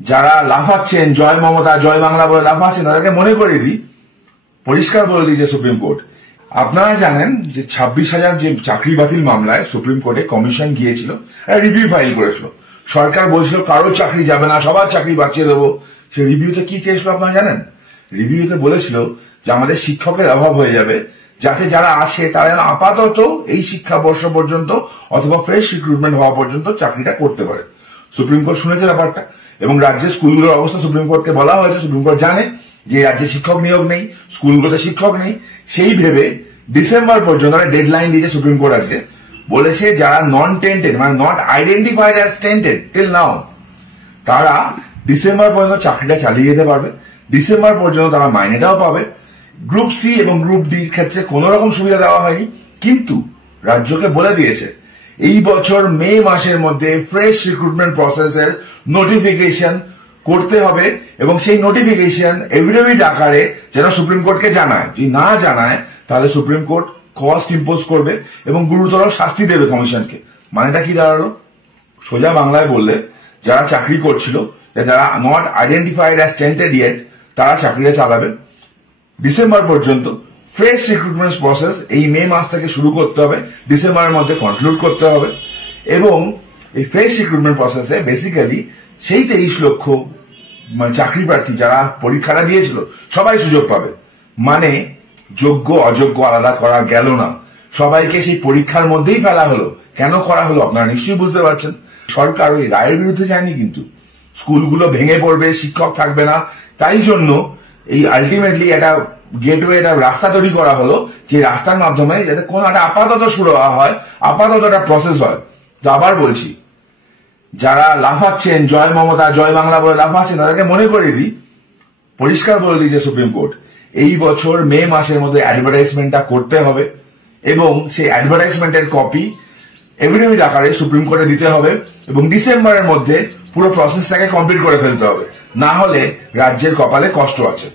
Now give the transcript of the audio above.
যারা লাফাচ্ছেন জয় মমতা জয় বাংলা বলে লাফাচ্ছেন তাদেরকে মনে করে দিই, পরিষ্কার বলে দিয়েছে সুপ্রিম কোর্ট। আপনারা জানেন যে 26,000 যে চাকরি বাতিল মামলায় সুপ্রিম কোর্টে কমিশন গিয়েছিল, রিভিউ ফাইল করেছিল। সরকার বলছিল কারো চাকরি যাবে না, সবার চাকরি বাঁচিয়ে দেবো। সে রিভিউতে কি চেয়েছিল আপনারা জানেন? রিভিউতে বলেছিল যে আমাদের শিক্ষকের অভাব হয়ে যাবে, যাতে যারা আছে তারা আপাতত এই শিক্ষাবর্ষ পর্যন্ত অথবা ফ্রেশ রিক্রুটমেন্ট হওয়া পর্যন্ত চাকরিটা করতে পারে। সুপ্রিম কোর্ট শুনেছে ব্যাপারটা এবং রাজ্যের স্কুলগুলোর অবস্থা সুপ্রিম কোর্টকে বলা হয়েছে। সুপ্রিম কোর্ট জানে যে রাজ্যে শিক্ষক নিয়োগ নেই, স্কুলগুলোতে শিক্ষক নেই, সেই ভেবে ডিসেম্বর পর্যন্ত ডেডলাইন দিয়েছে সুপ্রিম কোর্ট। আজকে বলেছে যারা নন টেন্টেড মানে not identified as tainted till now, তারা ডিসেম্বর পর্যন্ত চাকরিটা চালিয়ে যেতে পারবে। ডিসেম্বর পর্যন্ত তারা মাইনেটাও পাবে। গ্রুপ সি এবং গ্রুপ ডির ক্ষেত্রে কোন রকম সুবিধা দেওয়া হয়নি, কিন্তু রাজ্যকে বলে দিয়েছে এই বছর মে মাসের মধ্যে ফ্রেশ রিক্রুটমেন্ট প্রসেসের নোটিফিকেশন করতে হবে এবং সেই নোটিফিকেশন এফিডেভিট আকারে যেন সুপ্রিম কোর্টকে জানায়। যদি না জানায় তাহলে সুপ্রিম কোর্ট কস্ট ইম্পোজ করবে এবং গুরুতর শাস্তি দেবে কমিশনকে। মানেটা কি দাঁড়ালো? সোজা বাংলায় বললে যারা চাকরি করছিল, যারা not identified as tainted yet, তারা চাকরিটা চালাবে। ডিসেম্বর পর্যন্ত ফ্রেশ রিক্রুটমেন্ট প্রসেস এই মে মাস থেকে শুরু করতে হবে, ডিসেম্বরের মধ্যে কনক্লুড করতে হবে এবং এই ফ্রেশ রিক্রুটমেন্ট প্রসেসে বেসিক্যালি সেই 23 লক্ষ চাকরি প্রার্থী যারা পরীক্ষাটা দিয়েছিল সবাই সুযোগ পাবে। মানে যোগ্য অযোগ্য আলাদা করা গেল না, সবাইকে সেই পরীক্ষার মধ্যেই ফেলা হলো। কেন করা হলো আপনারা নিশ্চয়ই বুঝতে পারছেন। সরকার ওই রায়ের বিরুদ্ধে যায়নি, কিন্তু স্কুলগুলো ভেঙে পড়বে, শিক্ষক থাকবে না, তাই জন্য এই আলটিমেটলি একটা গেটওয়ে, একটা রাস্তা তৈরি করা হলো, যে রাস্তার মাধ্যমে যাতে কোন একটা আপাতত শুরু হয়, আপাতত একটা প্রসেস হয়। তো আবার বলছি, যারা লাফাচ্ছেন জয় মমতা জয় বাংলা বলে লাফাচ্ছেন তাদেরকে মনে করে দিই, পরিষ্কার বলে দিয়েছে সুপ্রিম কোর্ট এই বছর মে মাসের মধ্যে অ্যাডভার্টাইজমেন্টটা করতে হবে এবং সেই অ্যাডভার্টাইজমেন্টের কপি এফিডেভিট আকারে সুপ্রিম কোর্টে দিতে হবে এবং ডিসেম্বরের মধ্যে পুরো প্রসেসটাকে কমপ্লিট করে ফেলতে হবে। না হলে রাজ্যের কপালে কষ্ট আছে।